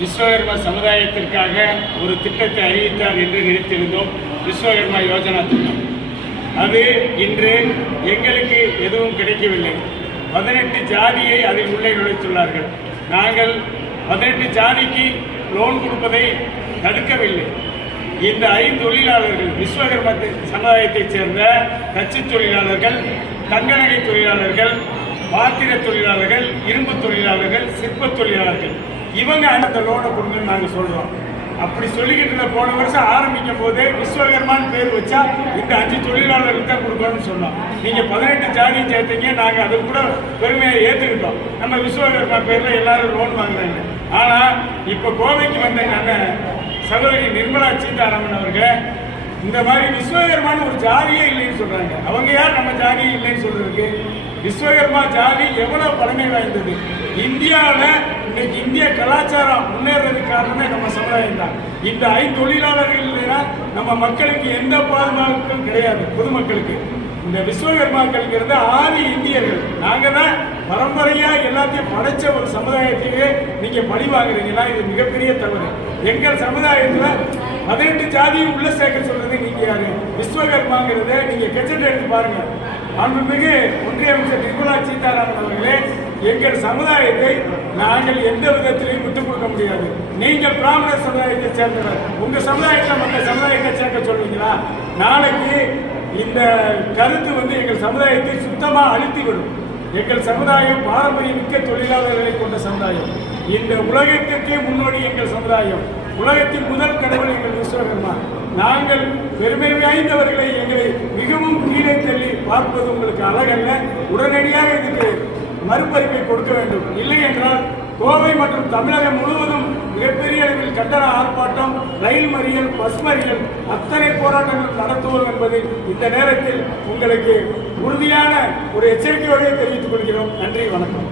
விஸ்வகர்ம சமுதாயத்திற்காக ஒரு திட்டத்தை அறிவித்தார் என்று நினைத்திருந்தோம். விஸ்வகர்மா யோஜனா திட்டம். அது இன்று எங்களுக்கு எதுவும் கிடைக்கவில்லை. பதினெட்டு ஜாதியை அதில் உள்ளே நுழைத்துள்ளார்கள். நாங்கள் பதினெட்டு ஜாதிக்கு லோன் கொடுப்பதை தடுக்கவில்லை. இந்த ஐந்து தொழிலாளர்கள் விஸ்வகர்ம சமுதாயத்தைச் சேர்ந்த தச்சு தொழிலாளர்கள் தங்கநகை தொழிலாளர்கள் பாத்திர தொழிலாளர்கள் இரும்பு தொழிலாளர்கள் சிற்ப தொழிலாளர்கள் இவங்க அந்த லோனை கொடுங்கன்னு நாங்கள் சொல்கிறோம் அப்படி சொல்லிக்கிட்டு இருந்த போன வருஷம் ஆரம்பிக்கும் போதே விஸ்வகர்மான்னு பேர் வச்சா இந்த அஞ்சு தொழிலாளர்களுக்கு தான் கொடுக்கணும்னு சொன்னோம். நீங்கள் பதினெட்டு ஜாதி சேர்த்தீங்க நாங்கள் அது கூட பெருமையை ஏற்றுக்கிட்டோம் நம்ம விஸ்வகர்மா பேரில் எல்லாரும் லோன் வாங்குறாங்க. ஆனால் இப்போ கோவைக்கு வந்த அண்ணன் சகோதரி நிர்மலா சீதாராமன் அவர்கள் இந்த மாதிரி விஸ்வகர்மான்னு ஒரு ஜாதியே இல்லைன்னு சொல்றாங்க. அவங்க யார் நம்ம ஜாதி இல்லைன்னு சொல்றதுக்கு? விஸ்வகர்மா ஜாதி எவ்வளவு பழமை வாய்ந்தது? இந்தியாவில் இன்னைக்கு இந்திய கலாச்சாரம் முன்னேறதுக்கு காரணமே நம்ம சமுதாயம் தான். இந்த ஐந்து தொழிலாளர்கள் இல்லைன்னா நம்ம மக்களுக்கு எந்த பாதுகாப்பும் கிடையாது பொதுமக்களுக்கு. இந்த விஸ்வகர்மாக்கள்ங்கிறது ஆதி இந்தியர்கள். நாங்க தான் பரம்பரையா எல்லாத்தையும் படைச்ச ஒரு சமுதாயத்தையே நீங்க பழி இது மிகப்பெரிய தவறு. எங்கள் சமுதாயத்துல பதினெட்டு ஜாதியும் உள்ள சேர்க்க சொல்றது நீங்க யாரு? விஸ்வகர்மாங்கிறத நீங்க கெச்சட் எடுத்து பாருங்க. அன்புமிகு ஒன்றிய அமைச்சர் நிர்மலா சீதாராமன் அவர்களே எங்கள் சமுதாயத்தை நாங்கள் எந்த விதத்திலையும் விட்டுக் கொடுக்க முடியாது. நீங்கள் பிராமணர் சமுதாயத்தை சேர்ந்தவர். உங்க சமுதாயத்தை மற்ற சமுதாயத்தை சேர்க்க சொல்றீங்களா? நாளைக்கு இந்த கருத்து வந்து எங்கள் சமுதாயத்தை சுத்தமாக அழித்துவிடும். எங்கள் சமுதாயம் பாரம்பரியமிக்க தொழிலாளர்களை கொண்ட சமுதாயம். இந்த உலகத்திற்கே முன்னோடி எங்கள் சமுதாயம். உலகத்தின் முதல் கடவுள் எங்கள் விஸ்வகர்மா நாங்கள் பெருமை வாய்ந்தவர்களை எங்களை மிகவும் கீழே தள்ளி பார்ப்பது உங்களுக்கு அழகல்ல. உடனடியாக இதுக்கு மறுபறிப்பை கொடுக்க வேண்டும். இல்லை என்றால் கோவை மற்றும் தமிழகம் முழுவதும் மிகப்பெரிய அளவில் கண்டன ஆர்ப்பாட்டம் ரயில் மறியல் பஸ் மறியல் அத்தனை போராட்டங்கள் நடத்துவோம் என்பதை இந்த நேரத்தில் உங்களுக்கு உறுதியான ஒரு எச்சரிக்கையோடு தெரிவித்துக் கொள்கிறோம். நன்றி வணக்கம்.